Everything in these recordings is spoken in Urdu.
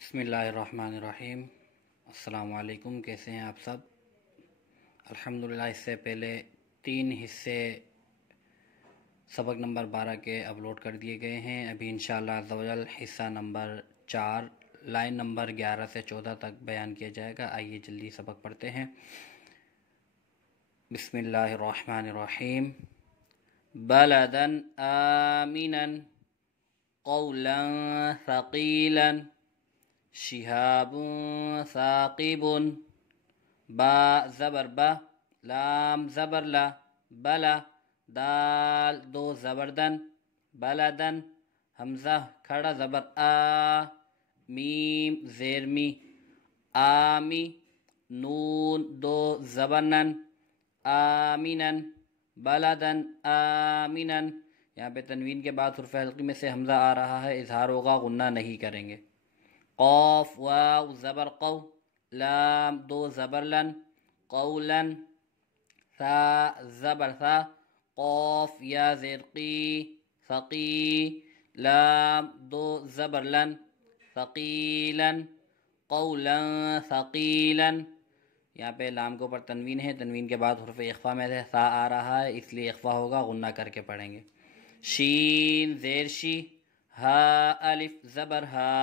بسم اللہ الرحمن الرحیم۔ السلام علیکم، کیسے ہیں آپ سب؟ الحمدللہ اس سے پہلے 3 حصے سبق نمبر 12 کے اپلوڈ کر دیے گئے ہیں۔ ابھی انشاءاللہ عز و جل حصہ نمبر 4 لائن نمبر 11 سے 14 تک بیان کیا جائے گا۔ آئیے جلدی سبق پڑھتے ہیں۔ بسم اللہ الرحمن الرحیم۔ بلدا آمنا قولا ثقیلا شہاب ثاقب با زبر با لام زبر لا بلا دال دو زبردن بلدن حمزہ کھڑا زبر آ میم زیر می آمی نون دو زبرنن آمینن بلدن آمینن۔ یہاں پہ تنوین کے بعد حرف حلقی میں سے حمزہ آ رہا ہے، اظہار ہوگا، غنہ نہیں کریں گے۔ قاف واو زبر قو لام دو زبر لن قولا ثا زبر ثا قاف یا زیر قی ثقی لام دو زبر لن ثقیلا قولا ثقیلا۔ یہاں پہ لام کے اوپر تنوین ہے، تنوین کے بعد حرف اخفا میں سے ثا آ رہا ہے، اس لیے اخفا ہوگا، غنہ کر کے پڑھیں گے۔ شین زیر شی ہا الف زبر ہا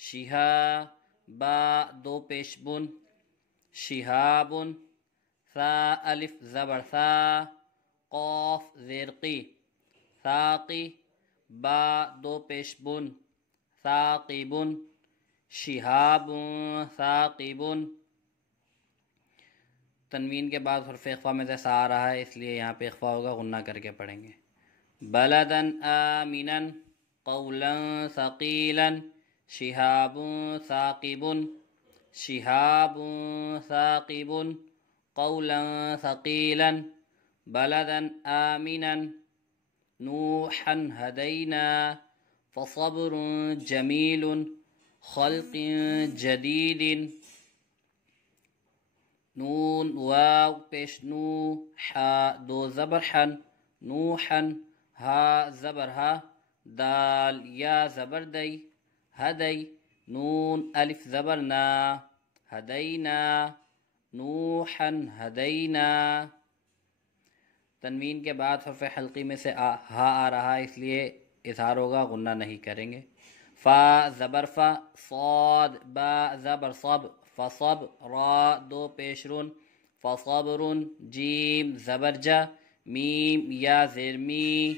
شہا با دو پیش بن شہاب ثا الف زبر ثا قاف زیر قی ثاقی با دو پیش بن ثاقب شہاب ثاقب۔ تنوین کے بعد حرف اخفا میں سے سا آ رہا ہے، اس لیے یہاں پہ اخفا ہوگا، غنہ کر کے پڑھیں گے۔ بلدن آمنا قولا ثقیلا شہاب ثاقب شہاب ثاقب قولا ثقیلا بلدا آمنا نوحا ہدینا فصبر جمیل خلق جدید نون واو پیش نو حا دو زبر حن نوحا ہا زبر ہا دال یا زبر دی ہدی نون الف زبر نا ہدینا نوحا ہدینا۔ تنوین کے بعد حرف حلقی میں سے ہا آ رہا ہے، اس لیے اظہار ہوگا، غنہ نہیں کریں گے۔ فا زبر فا صاد با زبر صب فصب را دو پیش رن فصبر جیم زبر جا میم یا زیر می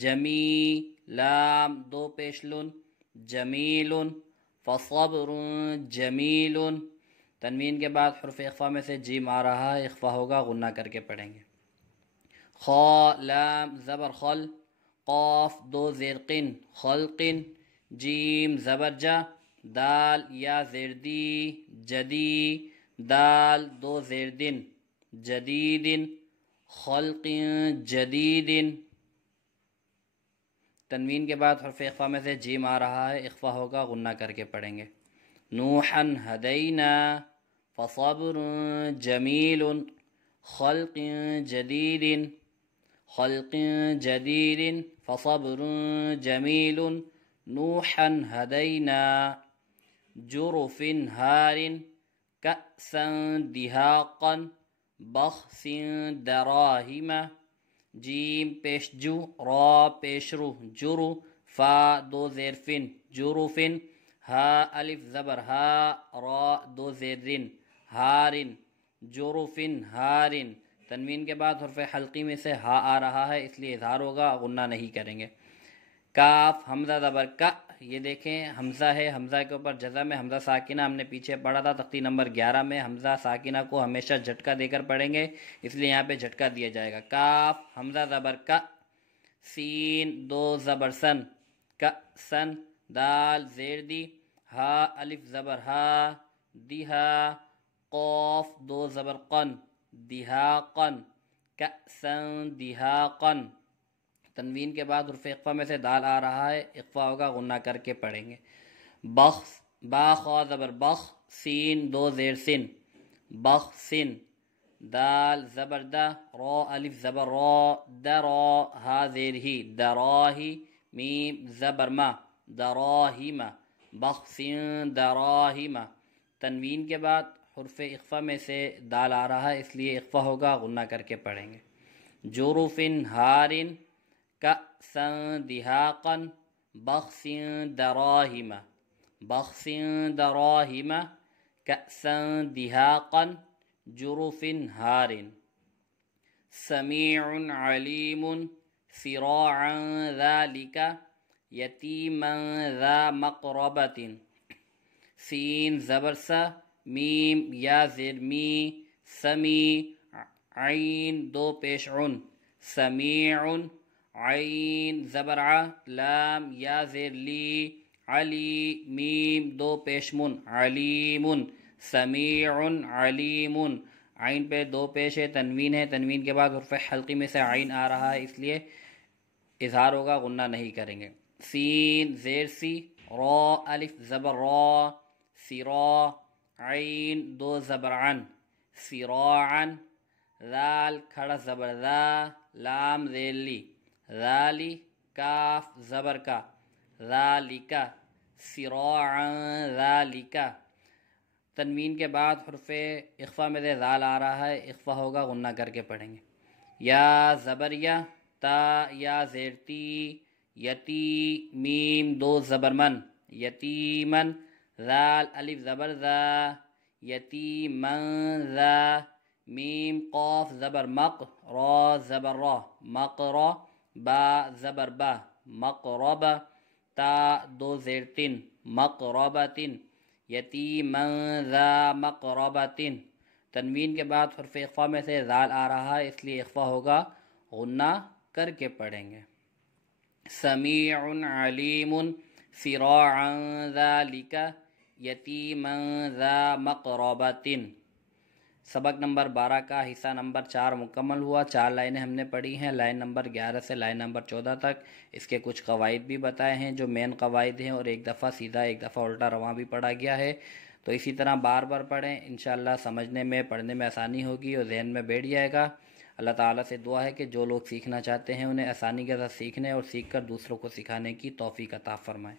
جمی لام دو پیش لن جمیل فصبر جمیل۔ تنوین کے بعد حرف اخفا میں سے جیم آ رہا ہے، اخفا ہوگا، غنہ کر کے پڑھیں گے۔ خا لام زبر خل قاف دو زیر قن خلقن جیم زبر جا دال یا زیر دی جدی دال دو زیر دن جدید خلق جدید۔ تنوین کے بعد حرف اخفا میں سے جیم آ رہا ہے، اخفا ہوگا، غنہ کر کے پڑھیں گے۔ نوحا ہدینا فصبر جمیل خلق جدید خلق جدید فصبر جمیل نوحا ہدینا جرف ہار کأسا دہاقا بخس دراہم جیم پیش جو را پیش رو جرو فا دو زیر فن جروفن ہا الف زبر ہا را دو زیر رن ہارن جروفن ہارن۔ تنوین کے بعد حرف حلقی میں سے ہا آ رہا ہے، اس لیے اظہار ہوگا، غنہ نہیں کریں گے۔ کاف حمزہ زبر کا، یہ دیکھیں حمزہ ہے، حمزہ کے اوپر جزا میں حمزہ ساکنہ ہم نے پیچھے پڑھا تھا تختی نمبر 11 میں، حمزہ ساکنہ کو ہمیشہ جھٹکا دے کر پڑھیں گے، اس لیے یہاں پہ جھٹکا دیا جائے گا۔ کاف حمزہ زبر کا سین دو زبر سن کا سن دال زیر دی ہا الف زبر ہا دیہا قاف دو زبر قن دیہاقن کأسن دیہاقن۔ تنوین کے بعد حرف اخفا میں سے دال آ رہا ہے، اخفا ہوگا، غنہ کر کے پڑھیں گے۔ بخ با خا زبر بخ سین دو زیر سن بخ سن دال زبر دا را الف زبر را درا ها زیر ہی دراہی میم زبر ما دراہیم بخس دراہم، تنوین کے بعد حرف اخفا میں سے دال آ رہا ہے، اس لیے اخفا ہوگا، غنہ کر کے پڑھیں گے۔ جرف ہار کأسا دہاقا بخس دراہم، بخس دراہم کأسا دہاقا جرف ہار۔ سمیع علیم صراعا ذلك یتیما ذا مقربۃ، سین زبر سا، میم یا زیر می، سمی، عین دو پیش عن، سمیع، عین زبر ع، لام یا زیر لی، علی، میم دو پیش من، علیم، سمیع علیم، عین پہ دو پیش ہے، تنوین ہے، تنوین کے بعد حرف حلقی میں سے عین آ رہا ہے، اس لیے اظہار ہوگا، غنہ نہیں کریں گے۔ سین زیر سی، را الف زبر را، سرا، عین دو زبر عن، سراعا، ذال کھڑا زبر ذا، لام زیر لی، ذالی، کاف زبر کا، ذالک، سراعا ذالک، تنوین کے بعد حرف اخفا میں سے ذال آ رہا ہے، اخفا ہوگا، غنہ کر کے پڑھیں گے۔ یا زبر یا، تا یا زیر تی، یتی، میم دو زبر من، یتیمن، ذال الف زبر ذا، یتیمن ذا، میم قاف زبر مق، را زبر را، مقرا، با زبر با، مقرب، تا دو زیر تن، مقربتن، یتیمن ذا مقربتن، تنوین کے بعد حرف اخفا میں سے ذال آ رہا ہے، اس لیے اخفا ہوگا، غنہ کر کے پڑھیں گے۔ سمیع علیم صراعا ذلک یتیما ذا مقربۃ۔ سبق نمبر 12 کا حصہ نمبر 4 مکمل ہوا، 4 لائنیں ہم نے پڑھی ہیں، لائن نمبر 11 سے لائن نمبر 14 تک، اس کے کچھ قواعد بھی بتائے ہیں جو مین قواعد ہیں، اور ایک دفعہ سیدھا ایک دفعہ الٹا رواں بھی پڑھا گیا ہے، تو اسی طرح بار بار پڑھیں، انشاءاللہ سمجھنے میں پڑھنے میں آسانی ہوگی اور ذہن میں بیٹھ جائے گا۔ اللہ تعالیٰ سے دعا ہے کہ جو لوگ سیکھنا چاہتے ہیں انہیں آسانی کے ساتھ سیکھنے اور سیکھ کر دوسروں کو سکھانے کی توفیق عطا فرمائے۔